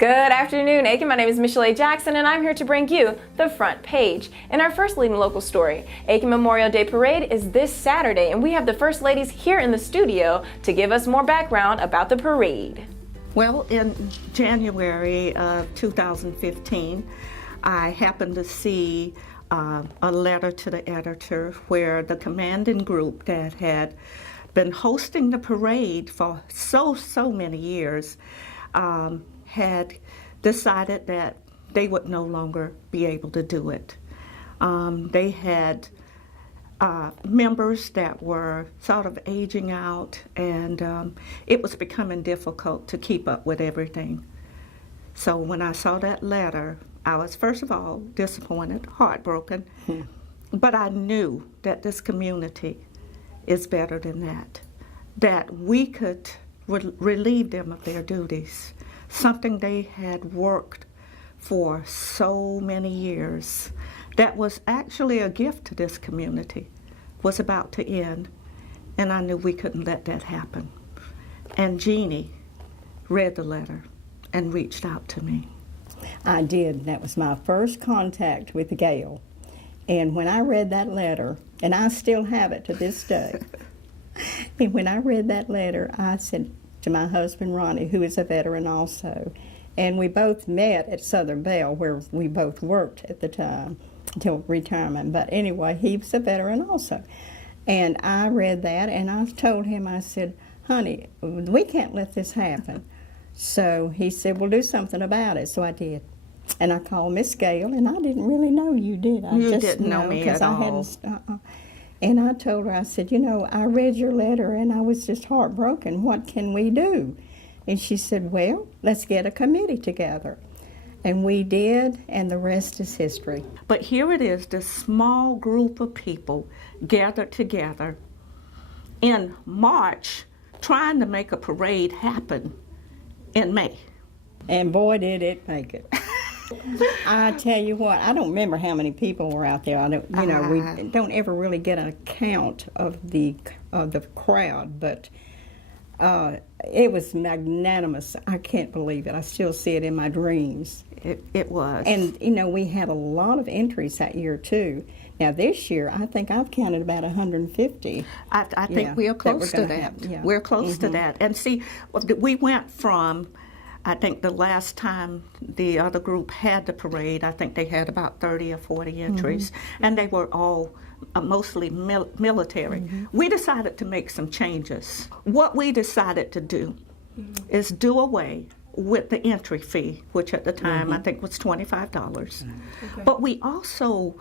Good afternoon, Aiken. My name is Michel'le Jackson, and I'm here to bring you the front page. In our first leading local story, Aiken Memorial Day Parade is this Saturday, and we have the First Ladies here in the studio to give us more background about the parade. Well, in January of 2015, I happened to see a letter to the editor where the commanding group that had been hosting the parade for so many years had decided that they would no longer be able to do it. They had members that were sort of aging out, and it was becoming difficult to keep up with everything. So when I saw that letter, I was first of all disappointed, heartbroken, but I knew that this community is better than that we could relieve them of their duties, something they had worked for so many years that was actually a gift to this community, was about to end, and I knew we couldn't let that happen. And Jeannie read the letter and reached out to me. I did. That was my first contact with Gail. And when I read that letter, and I still have it to this day, and when I read that letter, I said to my husband, Ronnie, who is a veteran also, and we both met at Southern Bell, where we both worked at the time, until retirement. But anyway, he was a veteran also. And I read that, and I told him, I said, honey, we can't let this happen. So he said, well, do something about it. So I did. And I called Miss Gail, and I didn't really know you, did I? You didn't know me at all. And I told her, I said, you know, I read your letter, and I was just heartbroken. What can we do? And she said, well, let's get a committee together. And we did, and the rest is history. But here it is, this small group of people gathered together in March trying to make a parade happen in May. And boy, did it make it. I tell you what, I don't remember how many people were out there. I don't, you know, we don't ever really get an account of the crowd, but it was magnanimous. I can't believe it. I still see it in my dreams. It was. And, you know, we had a lot of entries that year, too. Now, this year, I think I've counted about 150. I think we are close to that. Yeah. We're close to that. And see, we went from, I think the last time the other group had the parade, I think they had about 30 or 40 entries, and they were all mostly military. We decided to make some changes. What we decided to do is do away with the entry fee, which at the time I think was $25. Okay. But we also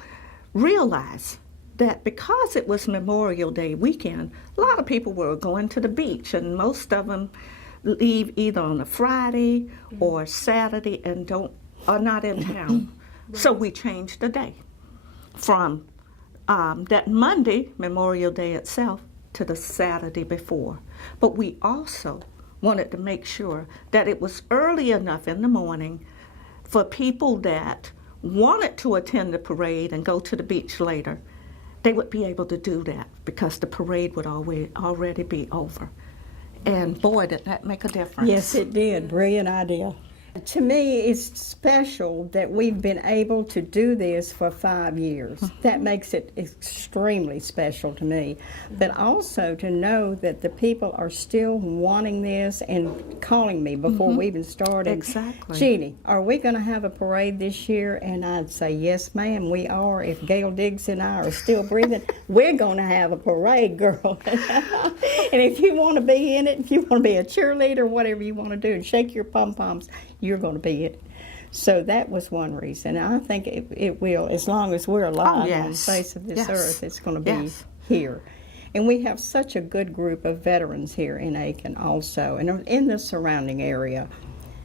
realized that because it was Memorial Day weekend, a lot of people were going to the beach, and most of them leave either on a Friday or Saturday and are not in town. So we changed the day from that Monday, Memorial Day itself, to the Saturday before. But we also wanted to make sure that it was early enough in the morning for people that wanted to attend the parade and go to the beach later. They would be able to do that because the parade would already be over. And boy, did that make a difference. Yes, it did. Brilliant idea. To me, it's special that we've been able to do this for 5 years. That makes it extremely special to me. But also to know that the people are still wanting this and calling me before we even started. Exactly. Jeannie, are we going to have a parade this year? And I'd say, yes, ma'am, we are. If Gail Diggs and I are still breathing, we're going to have a parade, girl. And if you want to be in it, if you want to be a cheerleader, whatever you want to do, and shake your pom-poms, you're going to be it. So that was one reason. And I think it will, as long as we're alive on the face of this earth, it's going to be here. And we have such a good group of veterans here in Aiken also, and in the surrounding area.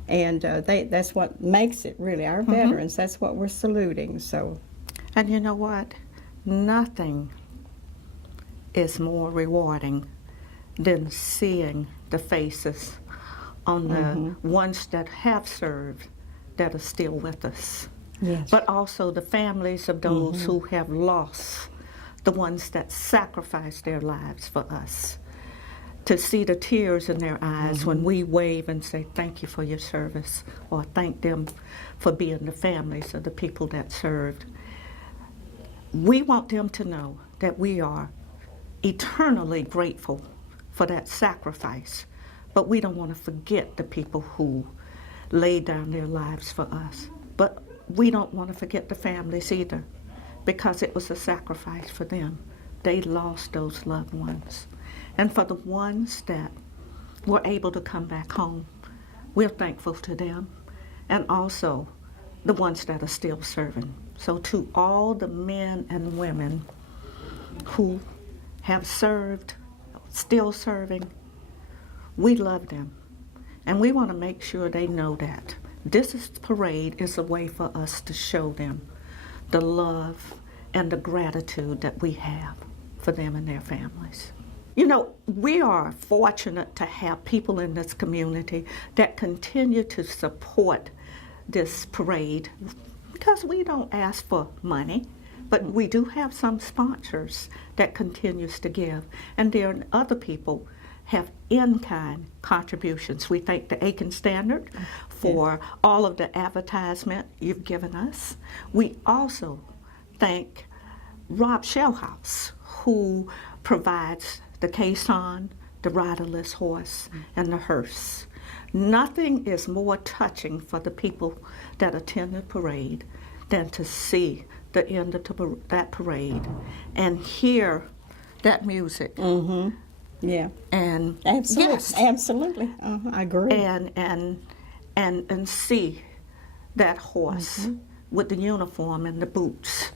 And that's what makes it really, our veterans, that's what we're saluting. So, and you know what? Nothing is more rewarding than seeing the faces on the ones that have served that are still with us. Yes. But also the families of those who have lost, the ones that sacrificed their lives for us. to see the tears in their eyes when we wave and say thank you for your service, or thank them for being the families of the people that served. We want them to know that we are eternally grateful for that sacrifice, but we don't want to forget the people who laid down their lives for us. But we don't want to forget the families either, because it was a sacrifice for them. They lost those loved ones. And for the ones that were able to come back home, we're thankful to them, and also the ones that are still serving. So to all the men and women who have served, still serving, we love them. And we want to make sure they know that this parade is a way for us to show them the love and the gratitude that we have for them and their families. You know, we are fortunate to have people in this community that continue to support this parade, because we don't ask for money, but we do have some sponsors that continues to give, and there are other people have in-kind contributions. We thank the Aiken Standard for all of the advertisement you've given us. We also thank Rob Shellhouse, who provides the caisson, the riderless horse, and the hearse. Nothing is more touching for the people that attend the parade than to see the end of that parade and hear that music. Mm-hmm. Yeah. And absolutely, yes, absolutely. I agree. And see that horse with the uniform and the boots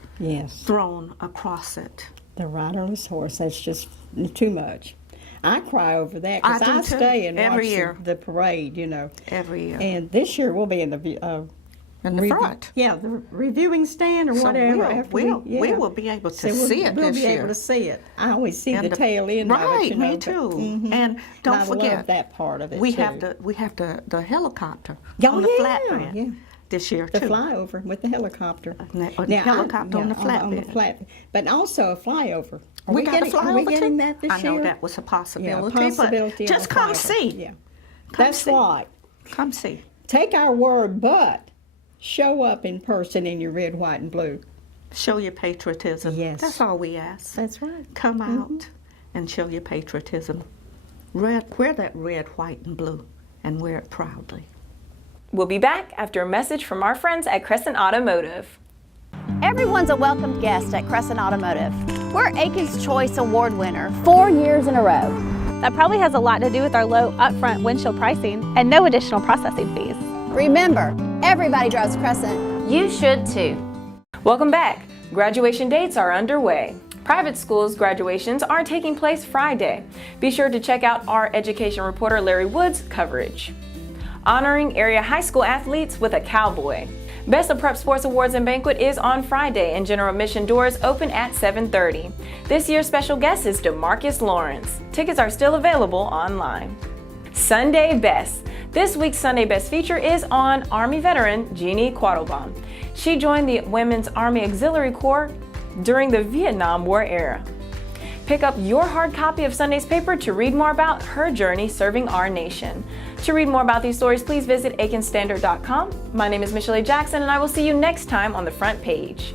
thrown across it. The riderless horse, that's just too much. I cry over that because I stay and watch the parade, you know. Every year. And this year we'll be in the front. Yeah, the reviewing stand or so whatever. We will be able to see it this year. We'll be able to see it. I always see the tail end of it. Right, me too. Mm-hmm. And don't forget, I love that part of it we too. have the helicopter on the flatbed this year the too. flyover with the helicopter. Helicopter on the flatbed. But also a flyover. We got a flyover Are we getting that this year? I know that was a possibility. Yeah, a possibility. But just come see. Yeah, that's right. Come see. Take our word, but show up in person in your red, white, and blue. Show your patriotism. Yes. That's all we ask. That's right. Come out and show your patriotism. Wear that red, white, and blue, and wear it proudly. We'll be back after a message from our friends at Crescent Automotive. Everyone's a welcome guest at Crescent Automotive. We're Aiken's Choice Award winner 4 years in a row. That probably has a lot to do with our low upfront windshield pricing and no additional processing fees. Remember, everybody drives Crescent. You should too. Welcome back. Graduation dates are underway. Private schools graduations are taking place Friday. Be sure to check out our education reporter Larry Wood's coverage. Honoring area high school athletes with a cowboy. Best of Prep Sports Awards and Banquet is on Friday, and general admission doors open at 7:30. This year's special guest is DeMarcus Lawrence. Tickets are still available online. Sunday Best. This week's Sunday Best feature is on Army veteran Jeannie Quattlebaum. She joined the Women's Army Auxiliary Corps during the Vietnam War era. Pick up your hard copy of Sunday's paper to read more about her journey serving our nation. To read more about these stories, please visit aikenstandard.com. My name is Michel'le Jackson, and I will see you next time on the front page.